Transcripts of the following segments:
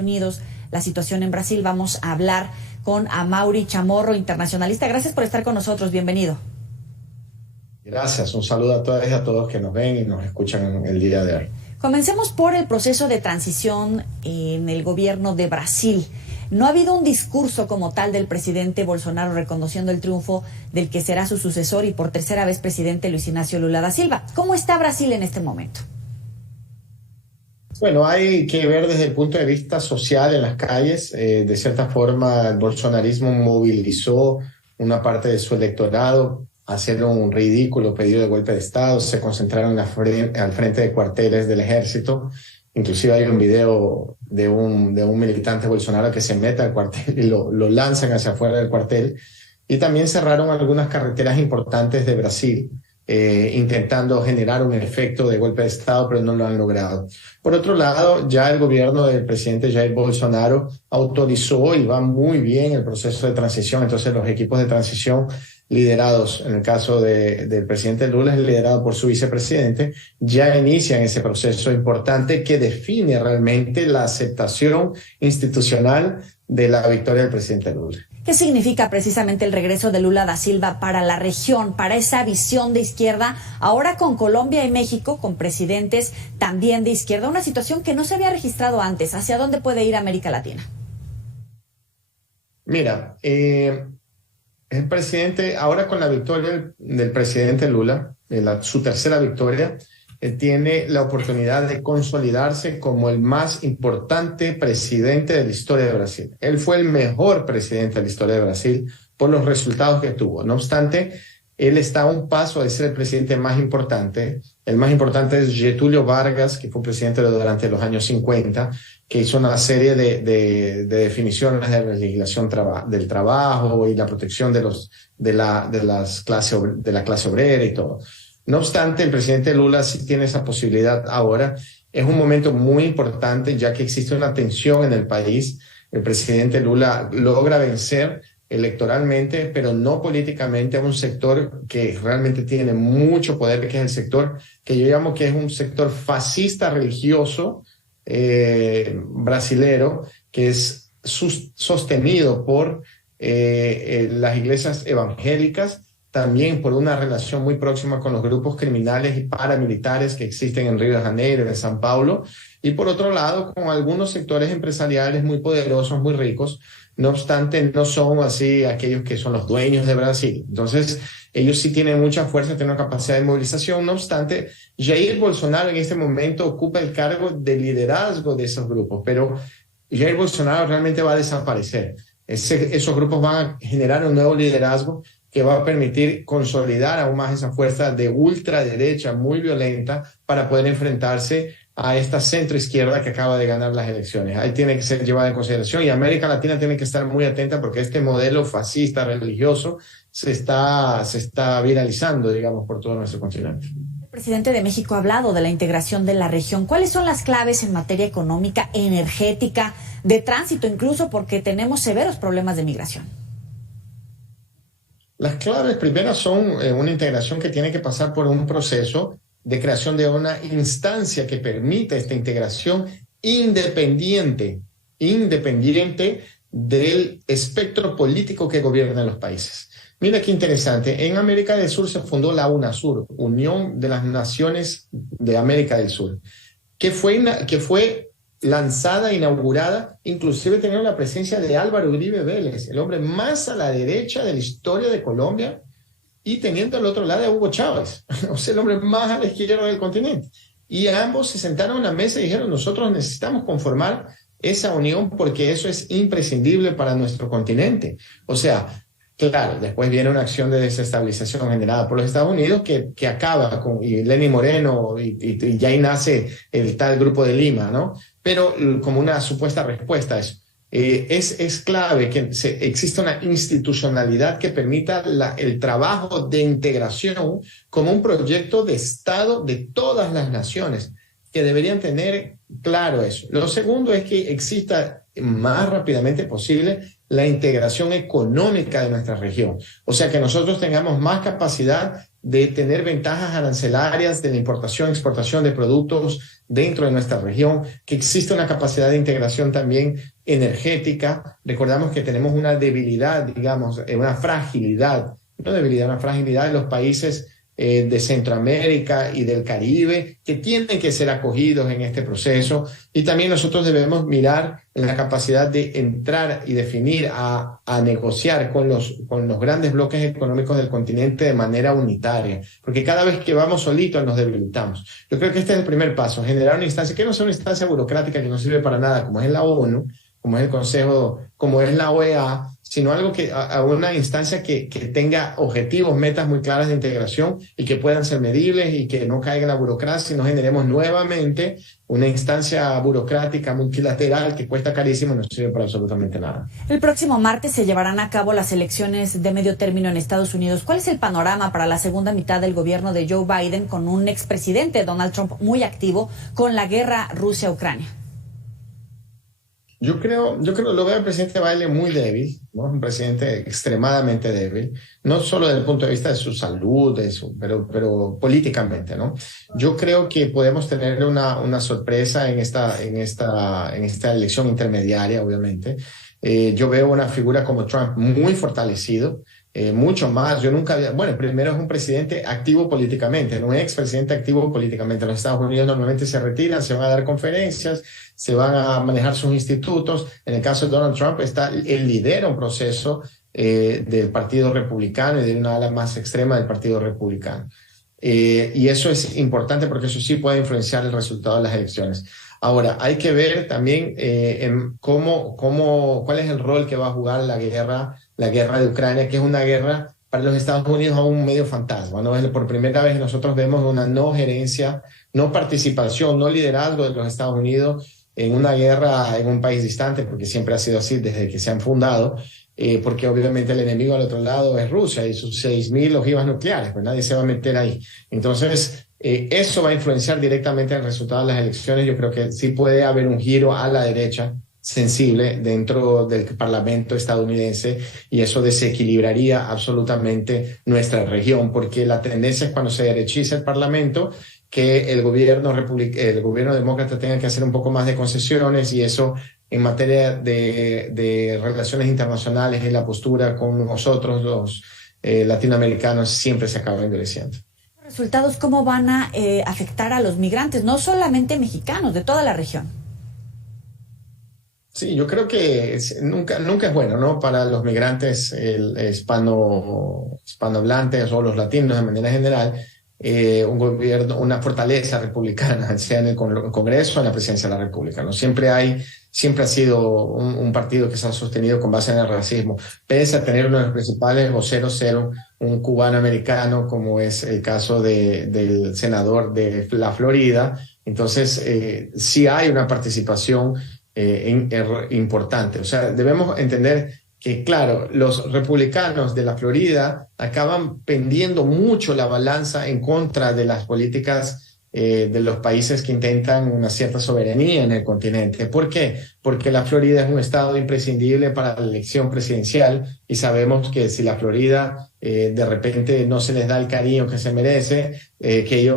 Unidos, la situación en Brasil. Vamos a hablar con Amaury Chamorro, internacionalista. Gracias por estar con nosotros, bienvenido. Gracias, un saludo a todas y a todos que nos ven y nos escuchan en el día de hoy. Comencemos por el proceso de transición en el gobierno de Brasil. No ha habido un discurso como tal del presidente Bolsonaro reconociendo el triunfo del que será su sucesor y por tercera vez presidente Luis Ignacio Lula da Silva. ¿Cómo está Brasil en este momento? Bueno, hay que ver desde el punto de vista social en las calles. De cierta forma, el bolsonarismo movilizó una parte de su electorado, hicieron un ridículo pedido de golpe de Estado, se concentraron al frente de cuarteles del ejército. Inclusive hay un video de un militante Bolsonaro que se mete al cuartel y lo lanzan hacia afuera del cuartel. Y también cerraron algunas carreteras importantes de Brasil, intentando generar un efecto de golpe de Estado, pero no lo han logrado. Por otro lado, ya el gobierno del presidente Jair Bolsonaro autorizó y va muy bien el proceso de transición. Entonces los equipos de transición liderados, en el caso del presidente Lula, es liderado por su vicepresidente, ya inician ese proceso importante que define realmente la aceptación institucional de la victoria del presidente Lula. ¿Qué significa precisamente el regreso de Lula da Silva para la región, para esa visión de izquierda, ahora con Colombia y México, con presidentes también de izquierda? Una situación que no se había registrado antes. ¿Hacia dónde puede ir América Latina? Mira, el presidente, ahora con la victoria del presidente Lula, su tercera victoria, tiene la oportunidad de consolidarse como el más importante presidente de la historia de Brasil. Él fue el mejor presidente de la historia de Brasil por los resultados que tuvo. No obstante, él está a un paso de ser el presidente más importante. El más importante es Getúlio Vargas, que fue presidente durante los años 50, que hizo una serie de definiciones de la legislación del trabajo y la protección de la clase obrera y todo. No obstante, el presidente Lula sí tiene esa posibilidad ahora. Es un momento muy importante ya que existe una tensión en el país. El presidente Lula logra vencer electoralmente, pero no políticamente, a un sector que realmente tiene mucho poder, que es el sector que yo llamo que es un sector fascista religioso brasilero, que es sostenido por las iglesias evangélicas, también por una relación muy próxima con los grupos criminales y paramilitares que existen en Río de Janeiro, en São Paulo, y por otro lado con algunos sectores empresariales muy poderosos, muy ricos. No obstante, no son así aquellos que son los dueños de Brasil. Entonces, ellos sí tienen mucha fuerza, tienen una capacidad de movilización. No obstante, Jair Bolsonaro en este momento ocupa el cargo de liderazgo de esos grupos, pero Jair Bolsonaro realmente va a desaparecer. Esos grupos van a generar un nuevo liderazgo que va a permitir consolidar aún más esa fuerza de ultraderecha muy violenta para poder enfrentarse a esta centroizquierda que acaba de ganar las elecciones. Ahí tiene que ser llevada en consideración y América Latina tiene que estar muy atenta porque este modelo fascista religioso se está viralizando, digamos, por todo nuestro continente. El presidente de México ha hablado de la integración de la región. ¿Cuáles son las claves en materia económica, energética, de tránsito incluso, porque tenemos severos problemas de migración? Las claves primeras son una integración que tiene que pasar por un proceso de creación de una instancia que permita esta integración independiente del espectro político que gobierna los países. Mira qué interesante, en América del Sur se fundó la UNASUR, Unión de las Naciones de América del Sur, que fue lanzada, inaugurada, inclusive teniendo la presencia de Álvaro Uribe Vélez, el hombre más a la derecha de la historia de Colombia, y teniendo al otro lado a Hugo Chávez, o sea, el hombre más a la izquierda del continente. Y ambos se sentaron a una mesa y dijeron, nosotros necesitamos conformar esa unión porque eso es imprescindible para nuestro continente. O sea, claro, después viene una acción de desestabilización generada por los Estados Unidos que acaba con Lenín Moreno y ya ahí nace el tal Grupo de Lima, ¿no? Pero como una supuesta respuesta a eso. Es clave que exista una institucionalidad que permita el trabajo de integración como un proyecto de Estado de todas las naciones, que deberían tener claro eso. Lo segundo es que exista más rápidamente posible la integración económica de nuestra región. O sea, que nosotros tengamos más capacidad de tener ventajas arancelarias de la importación, exportación de productos dentro de nuestra región, que existe una capacidad de integración también energética. Recordamos que tenemos una debilidad, digamos, una fragilidad, no debilidad, una fragilidad de los países de Centroamérica y del Caribe, que tienen que ser acogidos en este proceso. Y también nosotros debemos mirar en la capacidad de entrar y definir a negociar con los grandes bloques económicos del continente de manera unitaria, porque cada vez que vamos solitos nos debilitamos. Yo creo que este es el primer paso, generar una instancia que no sea una instancia burocrática que no sirve para nada, como es la ONU, como es el Consejo, como es la OEA, sino algo que a una instancia que tenga objetivos, metas muy claras de integración y que puedan ser medibles y que no caiga en la burocracia y no generemos nuevamente una instancia burocrática multilateral que cuesta carísimo y no sirve para absolutamente nada. El próximo martes se llevarán a cabo las elecciones de medio término en Estados Unidos. ¿Cuál es el panorama para la segunda mitad del gobierno de Joe Biden con un expresidente, Donald Trump, muy activo con la guerra Rusia-Ucrania? Yo creo, lo veo al presidente Biden muy débil, ¿no? Un presidente extremadamente débil, no solo desde el punto de vista de su salud, pero políticamente, ¿no? Yo creo que podemos tener una sorpresa en esta elección intermediaria, obviamente. Yo veo una figura como Trump muy fortalecido, mucho más. Yo nunca había, bueno, primero es un presidente activo políticamente, no un expresidente activo políticamente. Los Estados Unidos normalmente se retiran, se van a dar conferencias, se van a manejar sus institutos. En el caso de Donald Trump, él lidera un proceso del Partido Republicano y de una ala más extrema del Partido Republicano. Y eso es importante porque eso sí puede influenciar el resultado de las elecciones. Ahora, hay que ver también cuál es el rol que va a jugar la guerra de Ucrania, que es una guerra para los Estados Unidos aún medio fantasma, ¿no? Por primera vez nosotros vemos una no gerencia, no participación, no liderazgo de los Estados Unidos en una guerra en un país distante, porque siempre ha sido así desde que se han fundado, porque obviamente el enemigo al otro lado es Rusia y sus 6.000 ojivas nucleares, pues nadie se va a meter ahí. Entonces, eso va a influenciar directamente el resultado de las elecciones. Yo creo que sí puede haber un giro a la derecha sensible dentro del Parlamento estadounidense y eso desequilibraría absolutamente nuestra región, porque la tendencia es cuando se derechiza el Parlamento que el gobierno demócrata tenga que hacer un poco más de concesiones y eso en materia de relaciones internacionales y la postura con nosotros los latinoamericanos siempre se acaba endureciendo. ¿Los resultados cómo van a afectar a los migrantes, no solamente mexicanos, de toda la región? Sí, yo creo que nunca es bueno, ¿no? Para los migrantes hispanohablantes o los latinos de manera general, un gobierno, una fortaleza republicana, sea en el Congreso o en la presidencia de la República, ¿no? Siempre ha sido un partido que se ha sostenido con base en el racismo, pese a tener uno de los principales voceros, un cubano americano, como es el caso del senador de la Florida. Entonces, sí hay una participación importante. O sea, debemos entender que, claro, los republicanos de la Florida acaban pendiendo mucho la balanza en contra de las políticas de los países que intentan una cierta soberanía en el continente. ¿Por qué? Porque la Florida es un estado imprescindible para la elección presidencial y sabemos que si la Florida de repente no se les da el cariño que se merece, que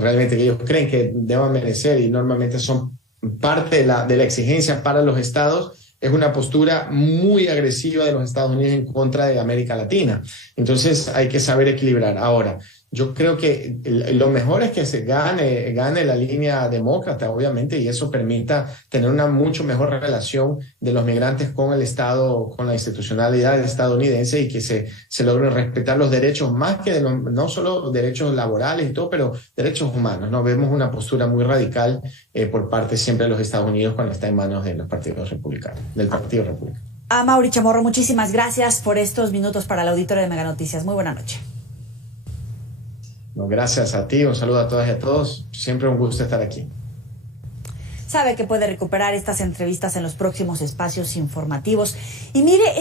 realmente ellos creen que deban merecer y normalmente son parte de la exigencia para los estados, es una postura muy agresiva de los Estados Unidos en contra de América Latina. Entonces hay que saber equilibrar. Ahora, yo creo que lo mejor es que se gane la línea demócrata, obviamente, y eso permita tener una mucho mejor relación de los migrantes con el Estado, con la institucionalidad estadounidense y que se logren respetar los derechos más que no solo derechos laborales y todo, pero derechos humanos, ¿no? Vemos una postura muy radical por parte siempre de los Estados Unidos cuando está en manos de los partidos republicanos, del Partido Republicano. Amaury Chamorro, muchísimas gracias por estos minutos para el auditorio de Mega Noticias. Muy buena noche. No, gracias a ti, un saludo a todas y a todos. Siempre un gusto estar aquí. Sabe que puede recuperar estas entrevistas en los próximos espacios informativos. Y mire,